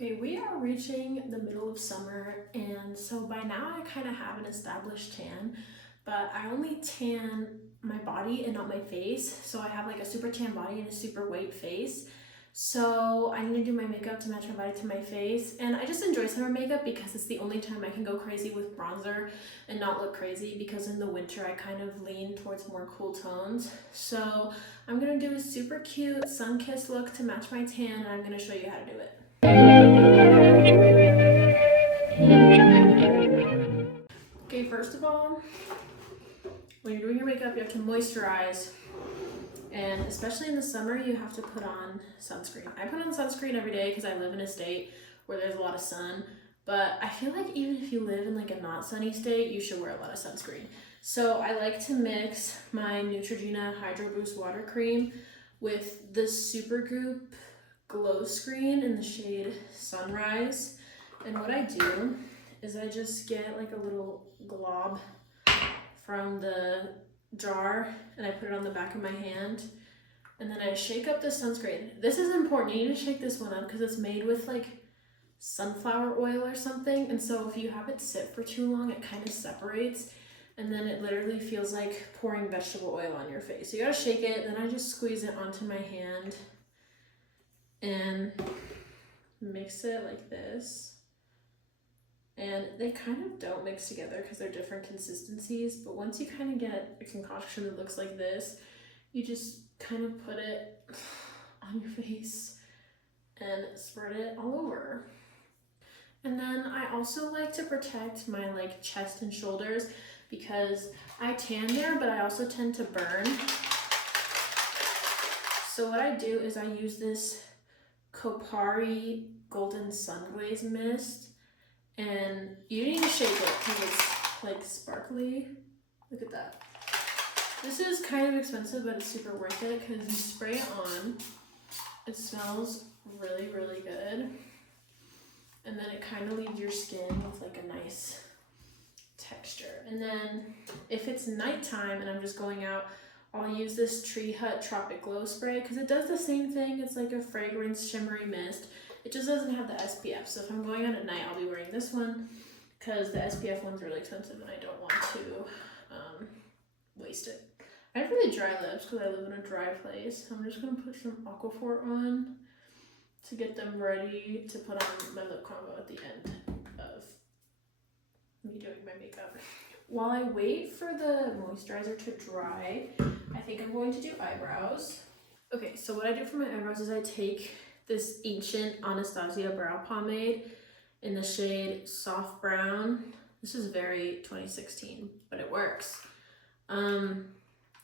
Okay, we are reaching the middle of summer, and so by now I kind of have an established tan, but I only tan my body and not my face. So I have like a super tan body and a super white face. So I need to do my makeup to match my body to my face, and I just enjoy summer makeup because it's the only time I can go crazy with bronzer and not look crazy, because in the winter I kind of lean towards more cool tones. So I'm gonna do a super cute sun-kissed look to match my tan, and I'm gonna show you how to do it. Okay, first of all, when you're doing your makeup, you have to moisturize, and especially in the summer, you have to put on sunscreen. I put on sunscreen every day because I live in a state where there's a lot of sun, but I feel like even if you live in like a not sunny state, you should wear a lot of sunscreen. So I like to mix my Neutrogena Hydro Boost Water Cream with the Supergoop Glow Screen in the shade Sunrise. And what I do is I just get like a little glob from the jar and I put it on the back of my hand, and then I shake up the sunscreen. This is important, you need to shake this one up because it's made with like sunflower oil or something, and so if you have it sit for too long, it kind of separates, and then it literally feels like pouring vegetable oil on your face. So you gotta shake it, then I just squeeze it onto my hand and mix it like this. And they kind of don't mix together because they're different consistencies, but once you kind of get a concoction that looks like this, you just kind of put it on your face and spread it all over. And then I also like to protect my like chest and shoulders because I tan there, but I also tend to burn. So what I do is I use this Kopari Golden Sun Glaze Mist, and you need to shake it because it's like sparkly. Look at that. This is kind of expensive, but it's super worth it because you spray it on, it smells really, really good. And then it kind of leaves your skin with like a nice texture. And then if it's nighttime and I'm just going out, I'll use this Tree Hut Tropic Glow Spray because it does the same thing. It's like a fragrance shimmery mist. It just doesn't have the SPF. So if I'm going out at night, I'll be wearing this one because the SPF one's really expensive and I don't want to waste it. I have really dry lips because I live in a dry place. I'm just going to put some Aquaphor on to get them ready to put on my lip combo at the end of me doing my makeup. While I wait for the moisturizer to dry, I think I'm going to do eyebrows. Okay, so what I do for my eyebrows is I take this ancient Anastasia brow pomade in the shade Soft Brown. This is very 2016, but it works. And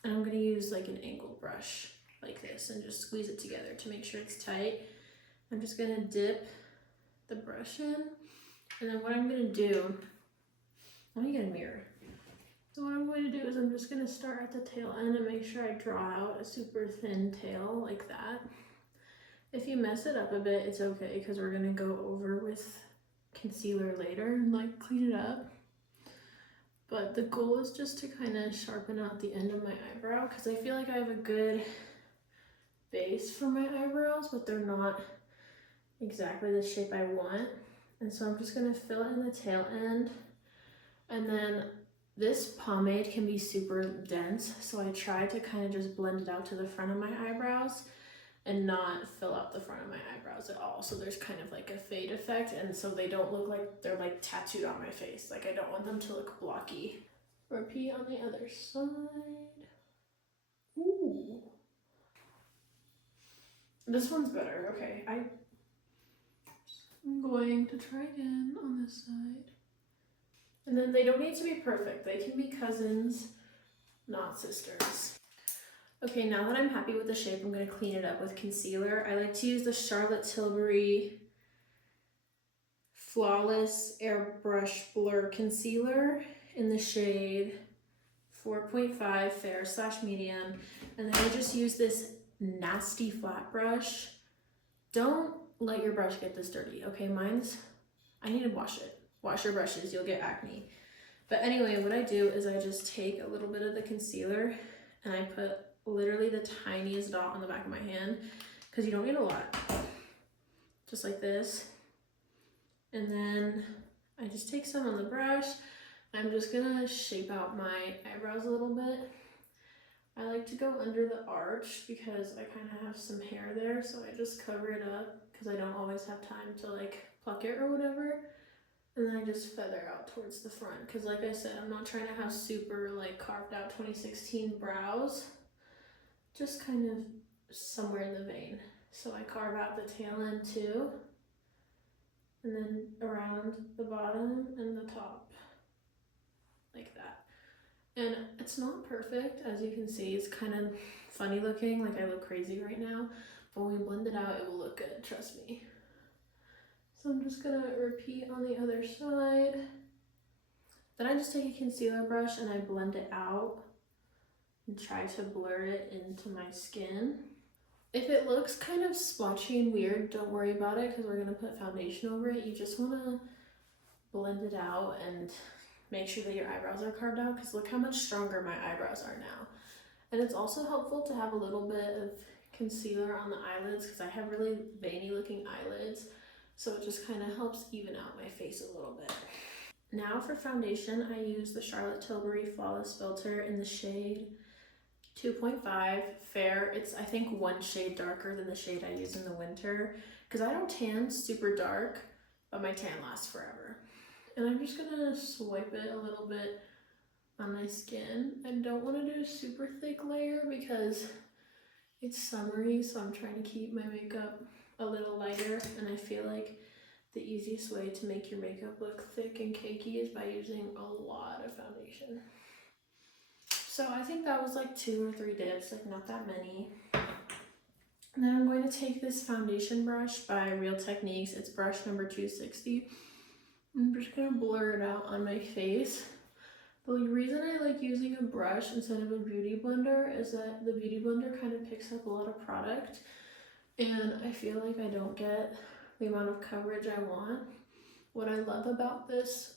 I'm gonna use like an angled brush like this and just squeeze it together to make sure it's tight. I'm just gonna dip the brush in, and then what I'm gonna do, let me get a mirror. So what I'm going to do is I'm just gonna start at the tail end and make sure I draw out a super thin tail like that. If you mess it up a bit, it's okay because we're gonna go over with concealer later and like clean it up. But the goal is just to kind of sharpen out the end of my eyebrow because I feel like I have a good base for my eyebrows, but they're not exactly the shape I want. And so I'm just gonna fill it in the tail end. And then this pomade can be super dense, so I try to kind of just blend it out to the front of my eyebrows and not fill out the front of my eyebrows at all. So there's kind of like a fade effect, and so they don't look like they're like tattooed on my face. Like I don't want them to look blocky. Repeat on the other side. Ooh. This one's better. Okay, I'm going to try again on this side. And then they don't need to be perfect. They can be cousins, not sisters. Okay, now that I'm happy with the shape, I'm gonna clean it up with concealer. I like to use the Charlotte Tilbury Flawless Airbrush Blur Concealer in the shade 4.5 fair/medium. And then I just use this nasty flat brush. Don't let your brush get this dirty, okay? I need to wash it. Wash your brushes, you'll get acne. But anyway, what I do is I just take a little bit of the concealer and I put literally the tiniest dot on the back of my hand because you don't need a lot. Just like this. And then I just take some on the brush. I'm just gonna shape out my eyebrows a little bit. I like to go under the arch because I kind of have some hair there, so I just cover it up because I don't always have time to like pluck it or whatever. And then I just feather out towards the front because like I said, I'm not trying to have super like carved out 2016 brows, just kind of somewhere in the vein. So I carve out the tail end too, and then around the bottom and the top, like that. And it's not perfect, as you can see, it's kind of funny looking, like I look crazy right now, but when we blend it out, it will look good, trust me. So I'm just gonna repeat on the other side. Then I just take a concealer brush and I blend it out and try to blur it into my skin. If it looks kind of splotchy and weird, don't worry about it because we're gonna put foundation over it. You just wanna blend it out and make sure that your eyebrows are carved out because look how much stronger my eyebrows are now. And it's also helpful to have a little bit of concealer on the eyelids because I have really veiny looking eyelids. So it just kind of helps even out my face a little bit. Now for foundation, I use the Charlotte Tilbury Flawless Filter in the shade 2.5 Fair. It's I think one shade darker than the shade I use in the winter because I don't tan super dark, but my tan lasts forever. And I'm just gonna swipe it a little bit on my skin. I don't want to do a super thick layer because it's summery, so I'm trying to keep my makeup a little lighter, and I feel like the easiest way to make your makeup look thick and cakey is by using a lot of foundation. So I think that was like 2 or 3 dips, like not that many. And then I'm going to take this foundation brush by Real Techniques. It's brush number 260. I'm just gonna blur it out on my face. The reason I like using a brush instead of a beauty blender is that the beauty blender kind of picks up a lot of product and I feel like I don't get the amount of coverage I want. What I love about this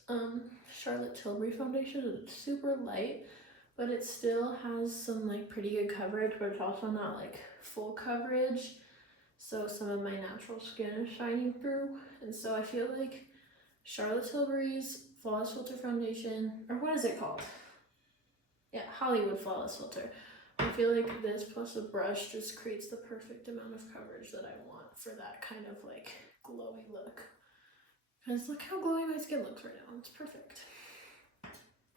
Charlotte Tilbury foundation is it's super light, but it still has some like pretty good coverage, but it's also not like full coverage. So some of my natural skin is shining through. And so I feel like Charlotte Tilbury's Flawless Filter Foundation, or what is it called? Yeah, Hollywood Flawless Filter. I feel like this plus a brush just creates the perfect amount of coverage that I want for that kind of like glowy look. Because look how glowy my skin looks right now, it's perfect.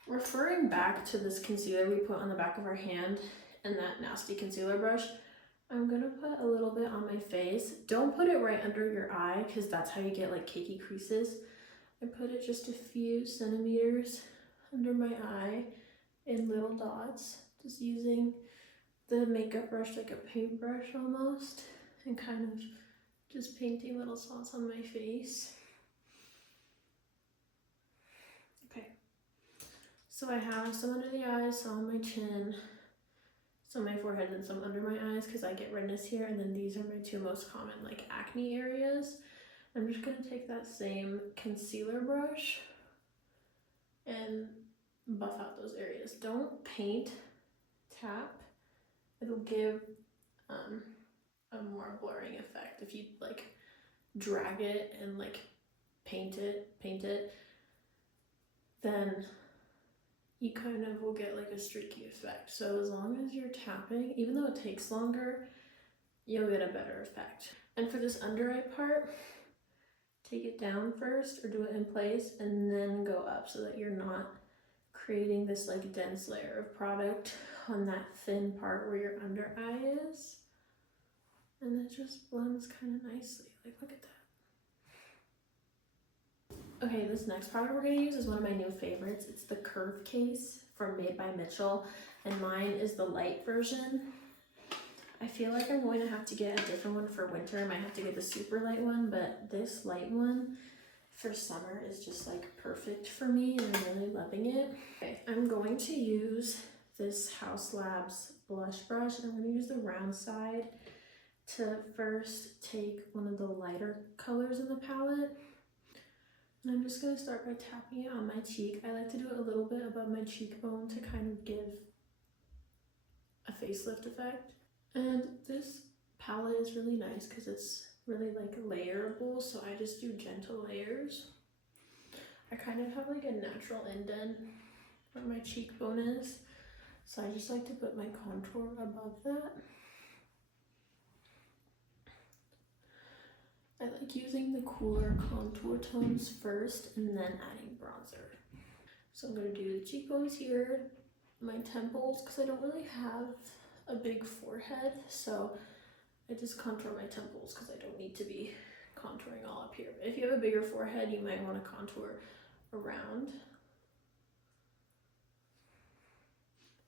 Referring back to this concealer we put on the back of our hand and that nasty concealer brush, I'm gonna put a little bit on my face. Don't put it right under your eye because that's how you get like cakey creases. I put it just a few centimeters under my eye in little dots, just using the makeup brush like a paintbrush almost, and kind of just painting little spots on my face. Okay, so I have some under the eyes, some on my chin, some on my forehead, and some under my eyes because I get redness here, and then these are my 2 most common like acne areas. I'm just gonna take that same concealer brush and buff out those areas. Don't paint, tap. It'll give a more blurring effect. If you like drag it and like paint it, then you kind of will get like a streaky effect. So as long as you're tapping, even though it takes longer, you'll get a better effect. And for this under eye part, take it down first or do it in place and then go up so that you're not creating this like dense layer of product on that thin part where your under eye is. And it just blends kind of nicely. Like, look at that. Okay, this next product we're gonna use is one of my new favorites. It's the Curve Case from Made by Mitchell, and mine is the light version. I feel like I'm going to have to get a different one for winter. I might have to get the super light one, but this light one for summer is just like perfect for me and I'm really loving it. Okay, I'm going to use this House Labs blush brush and I'm going to use the round side to first take one of the lighter colors in the palette. And I'm just going to start by tapping it on my cheek. I like to do it a little bit above my cheekbone to kind of give a facelift effect. And this palette is really nice because it's really like layerable, so I just do gentle layers. I kind of have like a natural indent where my cheekbone is, so I just like to put my contour above that. I like using the cooler contour tones first and then adding bronzer. So I'm going to do the cheekbones here, my temples, because I don't really have a big forehead, so I just contour my temples because I don't need to be contouring all up here. But if you have a bigger forehead, you might want to contour around.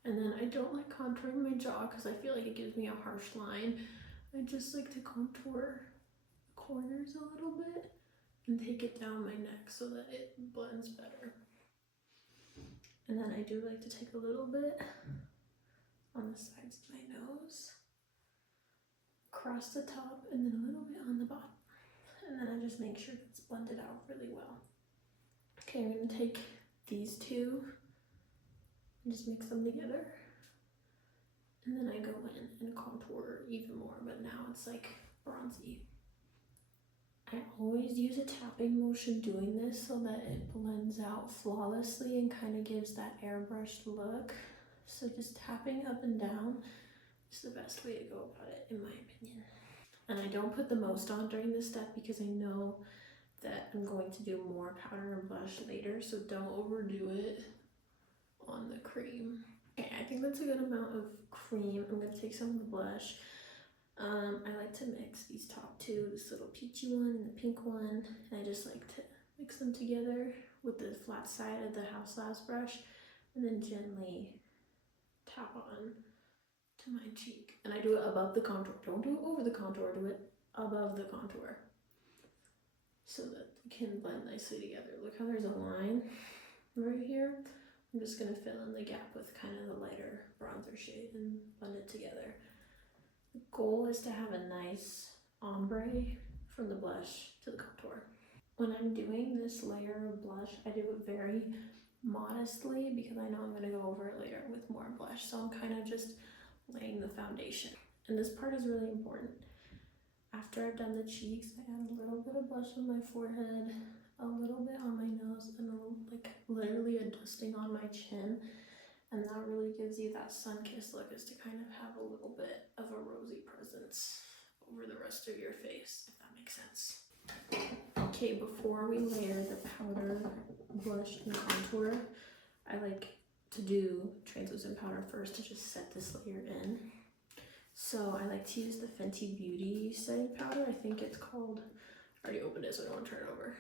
And then I don't like contouring my jaw because I feel like it gives me a harsh line. I just like to contour the corners a little bit and take it down my neck so that it blends better. And then I do like to take a little bit on the sides of my nose, across the top, and then a little bit on the bottom. And then I just make sure it's blended out really well. Okay, I'm going to take these two and just mix them together. And then I go in and contour even more, but now it's like bronzy. I always use a tapping motion doing this so that it blends out flawlessly and kind of gives that airbrushed look. So just tapping up and down is the best way to go about it, in my opinion. And I don't put the most on during this step because I know that I'm going to do more powder and blush later, so don't overdo it on the cream. Okay, I think that's a good amount of cream. I'm going to take some of the blush. I like to mix these top two, this little peachy one and the pink one, and I just like to mix them together with the flat side of the House Labs brush and then gently tap on to my cheek. And I do it above the contour. Don't do it over the contour, do it above the contour so that it can blend nicely together. Look how there's a line right here. I'm just going to fill in the gap with kind of the lighter bronzer shade and blend it together. The goal is to have a nice ombre from the blush to the contour. When I'm doing this layer of blush, I do it very modestly because I know I'm going to go over it later with more blush. So I'm kind of just laying the foundation. And this part is really important. After I've done the cheeks, I add a little bit of blush on my forehead, a little bit on my nose, and like literally a dusting on my chin. And that really gives you that sun-kissed look, is to kind of have a little bit of a rosy presence over the rest of your face, if that makes sense. Okay, before we layer the powder, blush, and contour, I like to do translucent powder first to just set this layer in. So I like to use the Fenty Beauty setting powder. I think it's called, I already opened it so I don't want to turn it over.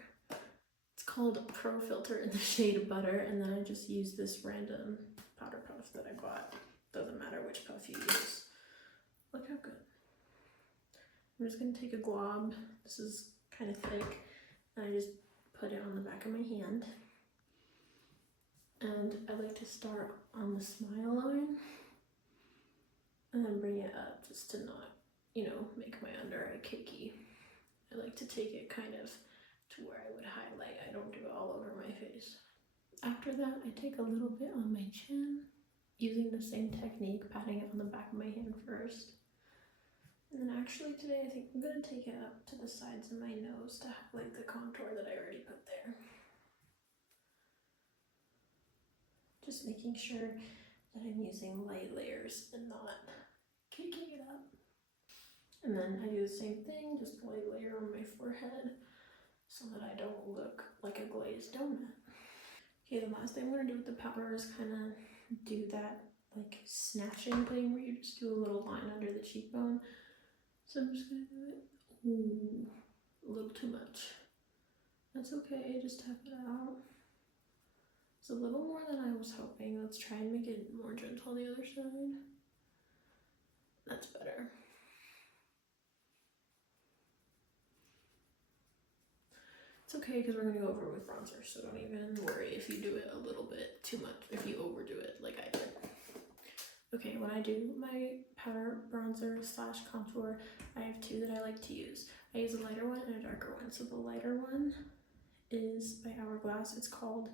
It's called Pro Filter in the shade Butter, and then I just use this random powder puff that I bought. Doesn't matter which puff you use. Look how good. I'm just going to take a glob. This is kind of thick, and I just put it on the back of my hand. And I like to start on the smile line and then bring it up just to not, you know, make my under eye cakey. I like to take it kind of to where I would highlight. I don't do it all over my face. After that, I take a little bit on my chin, using the same technique, patting it on the back of my hand first. And then actually today, I think I'm going to take it up to the sides of my nose to highlight the contour that I already put there. Just making sure that I'm using light layers and not caking it up. And then I do the same thing, just a light layer on my forehead so that I don't look like a glazed donut. Okay, the last thing I'm going to do with the powder is kind of do that like snatching thing where you just do a little line under the cheekbone. So I'm just going to do it. Ooh, a little too much. That's okay, just tap it out. It's a little more than I was hoping. Let's try and make it more gentle on the other side. That's better. It's okay because we're going to go over it with bronzer, so don't even worry if you do it a little bit too much, if you overdo it like I did. Okay, when I do my powder, bronzer slash contour, I have two that I like to use. I use a lighter one and a darker one. So the lighter one is by Hourglass. It's called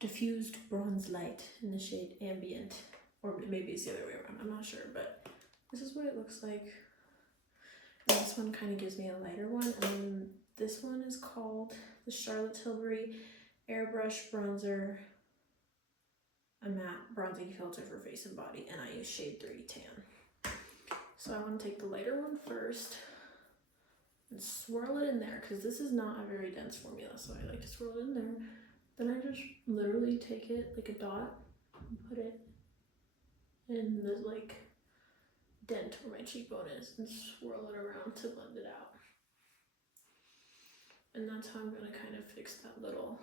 Diffused Bronze Light in the shade Ambient. Or maybe it's the other way around, I'm not sure, but this is what it looks like. And this one kind of gives me a lighter one, and then This one is called the Charlotte Tilbury Airbrush Bronzer, a matte bronzing filter for face and body, and I use shade 30 tan. So I want to take the lighter one first and swirl it in there, because this is not a very dense formula, so I like to swirl it in there. Then I just literally take it like a dot and put it in the like dent where my cheekbone is and swirl it around to blend it out. And that's how I'm going to kind of fix that little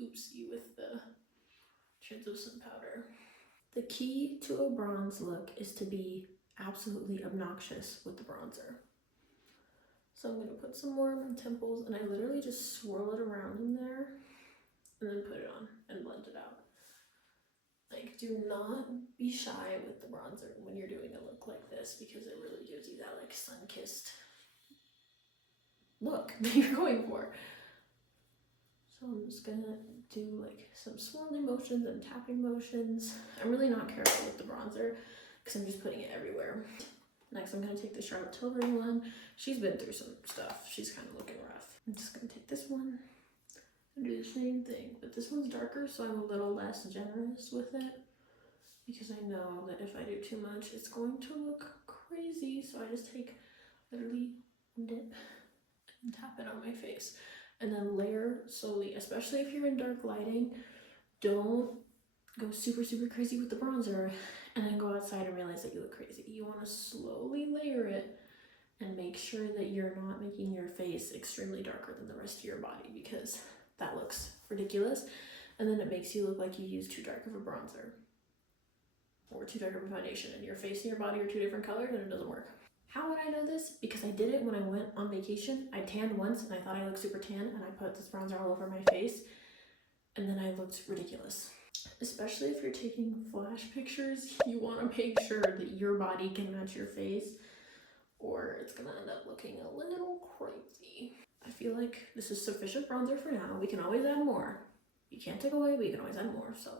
oopsie with the translucent powder. The key to a bronze look is to be absolutely obnoxious with the bronzer. So I'm going to put some more on my temples, and I literally just swirl it around in there and then put it on and blend it out. Like, do not be shy with the bronzer when you're doing a look like this, because it really gives you that like sun-kissed look that you're going for. So I'm just gonna do like some swirling motions and tapping motions. I'm really not careful with the bronzer because I'm just putting it everywhere. Next, I'm gonna take the Charlotte Tilbury one. She's been through some stuff. She's kind of looking rough. I'm just gonna take this one and do the same thing, but this one's darker, so I'm a little less generous with it because I know that if I do too much, it's going to look crazy. So I just take literally one dip and tap it on my face, and then layer slowly. Especially if you're in dark lighting, don't go super crazy with the bronzer and then go outside and realize that you look crazy. You want to slowly layer it and make sure that you're not making your face extremely darker than the rest of your body, because that looks ridiculous, and then it makes you look like you used too dark of a bronzer or too dark of a foundation, and your face and your body are two different colors and it doesn't work. How would I know this? Because I did it when I went on vacation. I tanned once and I thought I looked super tan, and I put this bronzer all over my face and then I looked ridiculous. Especially if you're taking flash pictures, you want to make sure that your body can match your face, or it's gonna end up looking a little crazy. I feel like this is sufficient bronzer for now. We can always add more. You can't take away, but you can always add more. So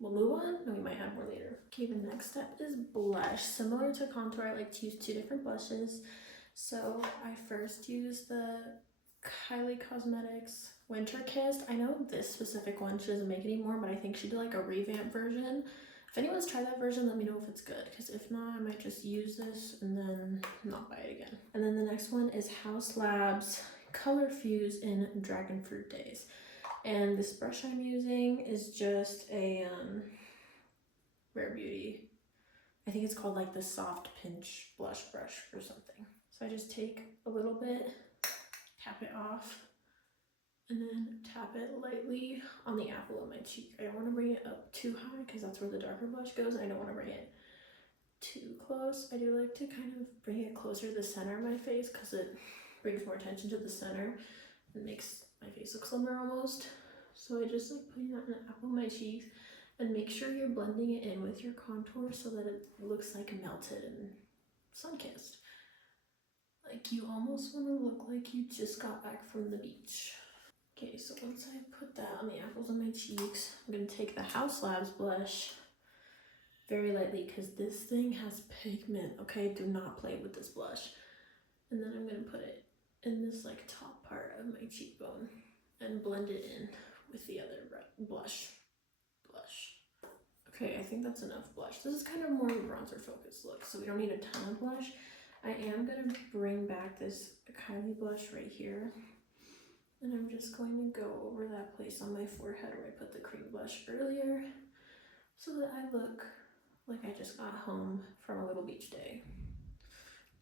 we'll move on, and we might add more later. Okay, the next step is blush. Similar to contour, I like to use two different blushes. So I first use the Kylie Cosmetics Winter Kissed. I know this specific one she doesn't make anymore, but I think she did like a revamp version. If anyone's tried that version, let me know if it's good, because if not, I might just use this and then not buy it again. And then the next one is Haus Labs Color Fuse in Dragon Fruit Days. And this brush I'm using is just a Rare Beauty. I think it's called like the Soft Pinch Blush Brush or something. So I just take a little bit, tap it off, and then tap it lightly on the apple of my cheek. I don't want to bring it up too high because that's where the darker blush goes. I don't want to bring it too close. I do like to kind of bring it closer to the center of my face because it brings more attention to the center and makes my face look slimmer almost. So I just like putting that in the apple of my cheeks, and make sure you're blending it in with your contour so that it looks like melted and sun-kissed. Like you almost want to look like you just got back from the beach. Okay, so once I put that on the apples of my cheeks, I'm going to take the Haus Labs blush very lightly because this thing has pigment, okay? Do not play with this blush. And then I'm going to put it in this like top part of my cheekbone and blend it in with the other blush. Okay, I think that's enough blush. This is kind of more of a bronzer focused look, so we don't need a ton of blush. I am going to bring back this Kylie blush right here. And I'm just going to go over that place on my forehead where I put the cream blush earlier, so that I look like I just got home from a little beach day.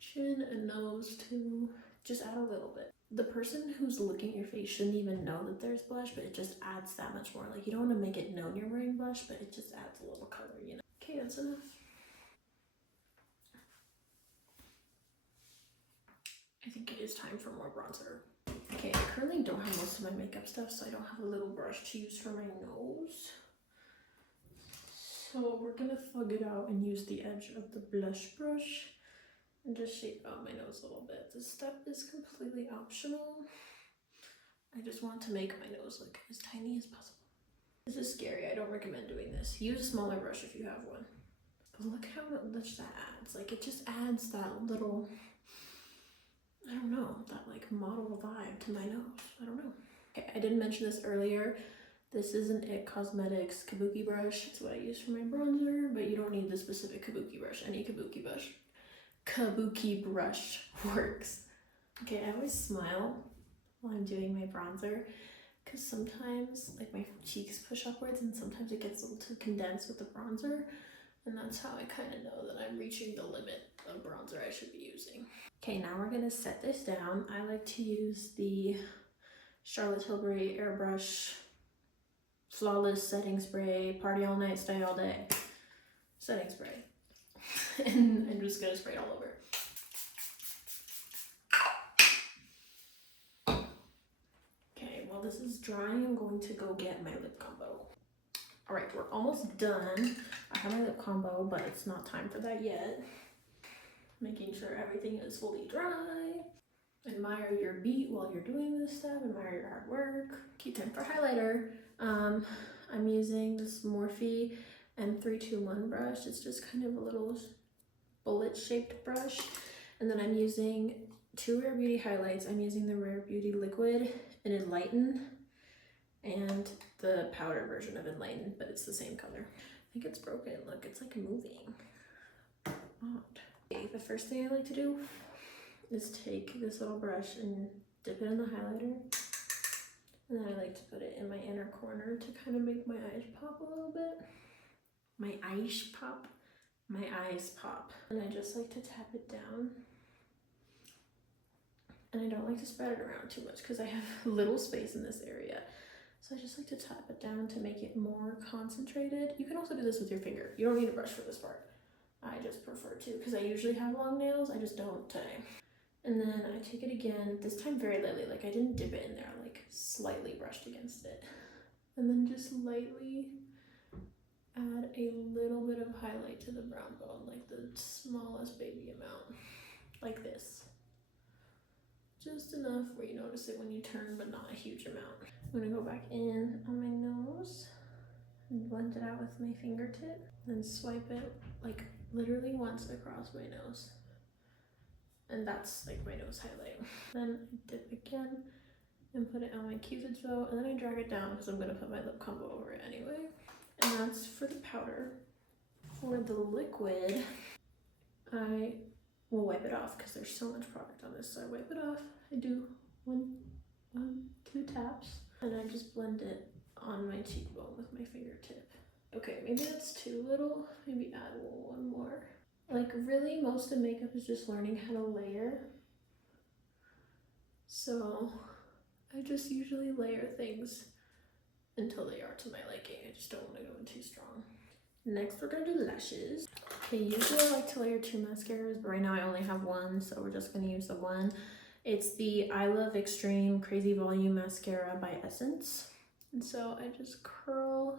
Chin and nose too, just add a little bit. The person who's looking at your face shouldn't even know that there's blush, but it just adds that much more. Like you don't want to make it known you're wearing blush, but it just adds a little color, you know? Okay, that's enough. I think it is time for more bronzer. Okay, I currently don't have most of my makeup stuff, so I don't have a little brush to use for my nose. So we're gonna thug it out and use the edge of the blush brush and just shape out my nose a little bit. This step is completely optional. I just want to make my nose look as tiny as possible. This is scary. I don't recommend doing this. Use a smaller brush if you have one. But look how much that adds. Like it just adds that little I don't know, that like model vibe to my nose. I don't know. Okay, I didn't mention this earlier. This is an IT Cosmetics kabuki brush. It's what I use for my bronzer, but you don't need the specific kabuki brush. Any kabuki brush works. Okay, I always smile while I'm doing my bronzer because sometimes like my cheeks push upwards and sometimes it gets a little too condensed with the bronzer, and that's how I kind of know that I'm reaching the limit of bronzer I should be using. Okay, now we're gonna set this down. I like to use the Charlotte Tilbury Airbrush Flawless Setting Spray, Party All Night, Stay All Day setting spray. And I'm just gonna spray it all over. Okay, while this is drying, I'm going to go get my lip combo. All right, we're almost done. I have my lip combo, but it's not time for that yet. Making sure everything is fully dry. Admire your beat while you're doing this stuff. Admire your hard work. Key time for highlighter. I'm using this Morphe M321 brush. It's just kind of a little bullet shaped brush. And then I'm using two Rare Beauty highlights. I'm using the Rare Beauty Liquid in Enlighten and the powder version of Enlighten, but it's the same color. I think it's broken. Look, it's like moving. Odd. Okay, the first thing I like to do is take this little brush and dip it in the highlighter. And then I like to put it in my inner corner to kind of make my eyes pop a little bit. My eyes pop. My eyes pop. And I just like to tap it down. And I don't like to spread it around too much because I have little space in this area. So I just like to tap it down to make it more concentrated. You can also do this with your finger. You don't need a brush for this part. I just prefer to because I usually have long nails. I just don't today. And then I take it again, this time very lightly, like I didn't dip it in there, like slightly brushed against it. And then just lightly add a little bit of highlight to the brown bone, like the smallest baby amount, like this. Just enough where you notice it when you turn, but not a huge amount. I'm gonna go back in on my nose and blend it out with my fingertip, then swipe it like literally once across my nose. And that's like my nose highlight. Then I dip again and put it on my Cupid's bow, and then I drag it down because I'm gonna put my lip combo over it anyway. And that's for the powder. For the liquid, I will wipe it off because there's so much product on this, so I wipe it off. I do two taps, and I just blend it on my cheekbone with my fingertip. Okay, maybe that's too little. Maybe add one more. Like really, most of makeup is just learning how to layer. So I just usually layer things until they are to my liking. I just don't want to go in too strong. Next, we're gonna do lashes. Okay, usually I like to layer two mascaras, but right now I only have one, so we're just gonna use the one. It's the I Love Extreme Crazy Volume Mascara by Essence. And so I just curl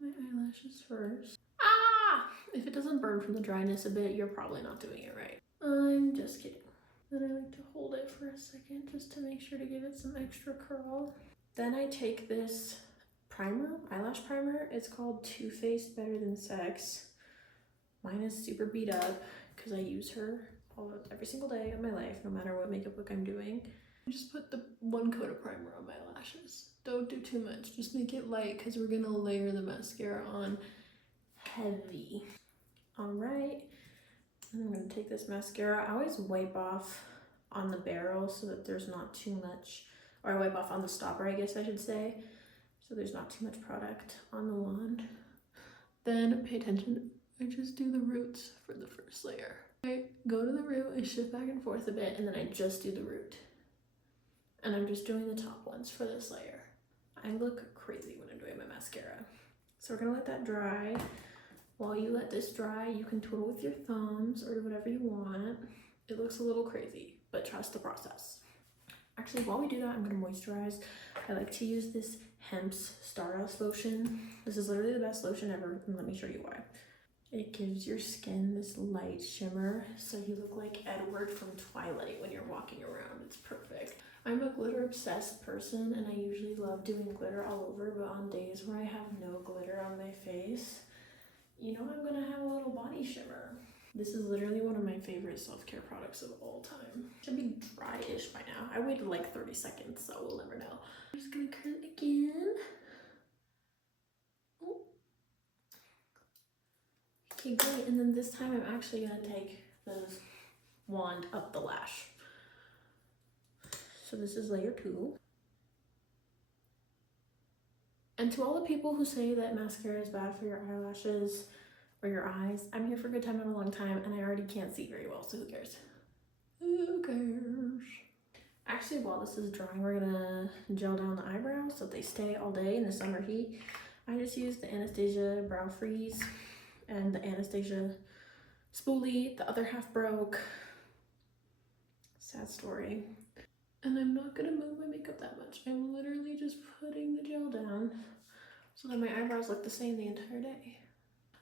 my eyelashes first. If it doesn't burn from the dryness a bit, you're probably not doing it right. I'm just kidding. Then I like to hold it for a second just to make sure to give it some extra curl. Then I take this primer, eyelash primer. It's called Too Faced Better Than Sex. Mine is super beat up because I use her every single day of my life, no matter what makeup look I'm doing. I just put the one coat of primer on my lashes. Don't do too much, just make it light because we're gonna layer the mascara on heavy. All right, and I'm gonna take this mascara. I always wipe off on the barrel so that there's not too much, or I wipe off on the stopper, I guess I should say, so there's not too much product on the wand. Then pay attention, I just do the roots for the first layer. I go to the root, I shift back and forth a bit, and then I just do the root. And I'm just doing the top ones for this layer. I look crazy when I'm doing my mascara. So we're gonna let that dry. While you let this dry, you can twiddle with your thumbs or do whatever you want. It looks a little crazy, but trust the process. Actually, while we do that, I'm gonna moisturize. I like to use this Hemp's Stardust lotion. This is literally the best lotion ever, and let me show you why. It gives your skin this light shimmer, so you look like Edward from Twilight when you're walking around. It's perfect. I'm a glitter obsessed person, and I usually love doing glitter all over, but on days where I have no glitter on my face, you know I'm gonna have a little body shimmer. This is literally one of my favorite self-care products of all time. Should be dry-ish by now. I waited like 30 seconds, so we'll never know. I'm just gonna curl it again. Oh. Okay, great. And then this time I'm actually gonna take this wand up the lash. So this is layer 2. And to all the people who say that mascara is bad for your eyelashes or your eyes, I'm here for a good time and a long time, and I already can't see very well, so who cares? Who cares? Actually, while this is drying, we're gonna gel down the eyebrows so that they stay all day in the summer heat. I just used the Anastasia Brow Freeze and the Anastasia spoolie. The other half broke. Sad story. And I'm not gonna move my makeup that much. I'm literally just putting the gel down so that my eyebrows look the same the entire day.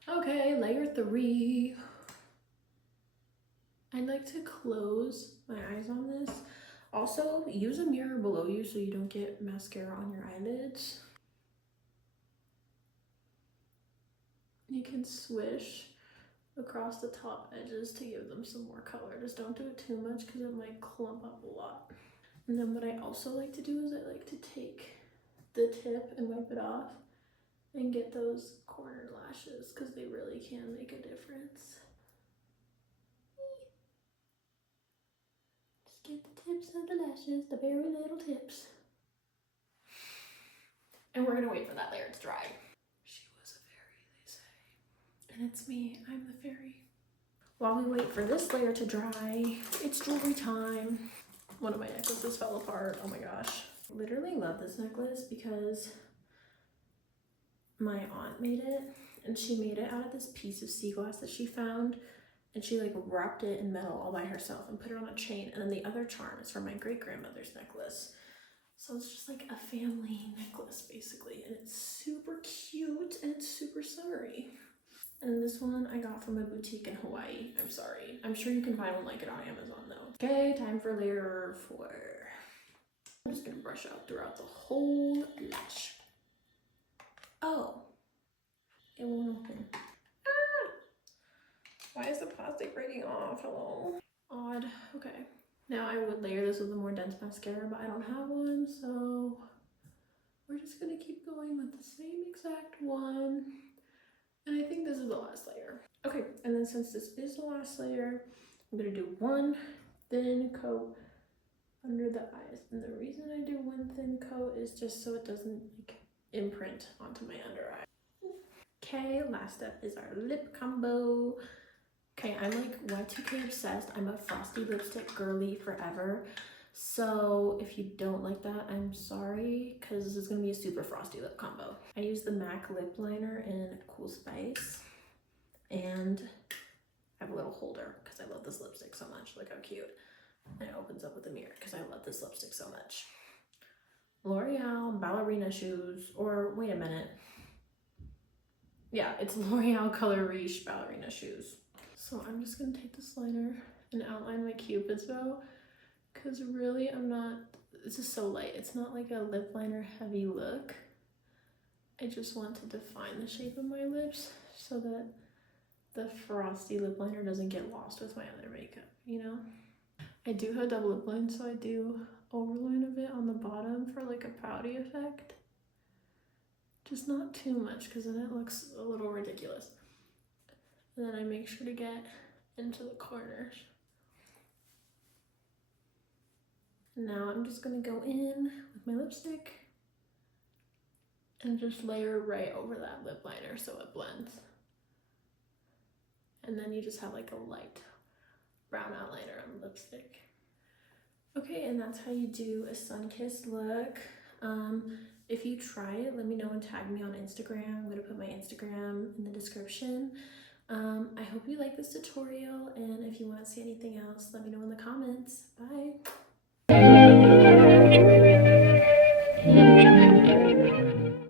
Okay, layer 3. I like to close my eyes on this. Also, use a mirror below you so you don't get mascara on your eyelids. You can swish across the top edges to give them some more color. Just don't do it too much because it might clump up a lot. And then what I also like to do is I like to take the tip and wipe it off and get those corner lashes because they really can make a difference. Just get the tips of the lashes, the very little tips. And we're gonna wait for that layer to dry. She was a fairy, they say. And it's me, I'm the fairy. While we wait for this layer to dry, it's jewelry time. One of my necklaces fell apart, oh my gosh. Literally love this necklace because my aunt made it, and she made it out of this piece of sea glass that she found, and she like wrapped it in metal all by herself and put it on a chain. And then the other charm is from my great-grandmother's necklace. So it's just like a family necklace basically, and it's super cute and it's super summery. And this one I got from a boutique in Hawaii. I'm sorry. I'm sure you can find one like it on Amazon though. Okay, time for layer 4. I'm just gonna brush out throughout the whole lash. Oh, it won't open. Ah! Why is the plastic breaking off? Hello. Odd. Okay. Now I would layer this with a more dense mascara, but I don't have one, so we're just gonna keep going with the same exact one. And I think this is the last layer. Okay, and then since this is the last layer, I'm gonna do one thin coat under the eyes. And the reason I do one thin coat is just so it doesn't like imprint onto my under eye. Okay, last step is our lip combo. Okay, I'm like Y2K obsessed. I'm a frosty lipstick girly forever. So if you don't like that, I'm sorry, because this is going to be a super frosty lip combo. I use the MAC lip liner in Cool Spice, and I have a little holder because I love this lipstick so much. Look how cute. And it opens up with a mirror because I love this lipstick so much. L'Oreal ballerina shoes, or wait a minute. Yeah, it's L'Oreal Color Riche ballerina shoes. So I'm just going to take this liner and outline my cupid's bow. Because really, this is so light. It's not like a lip liner heavy look. I just want to define the shape of my lips so that the frosty lip liner doesn't get lost with my other makeup, you know? I do have double lip line, so I do overline a bit on the bottom for like a pouty effect. Just not too much because then it looks a little ridiculous. And then I make sure to get into the corners. Now I'm just gonna go in with my lipstick and just layer right over that lip liner so it blends. And then you just have like a light brown outliner on the lipstick. Okay, and that's how you do a sun-kissed look. If you try it, let me know and tag me on Instagram. I'm gonna put my Instagram in the description. I hope you like this tutorial, and if you want to see anything else, let me know in the comments. Bye!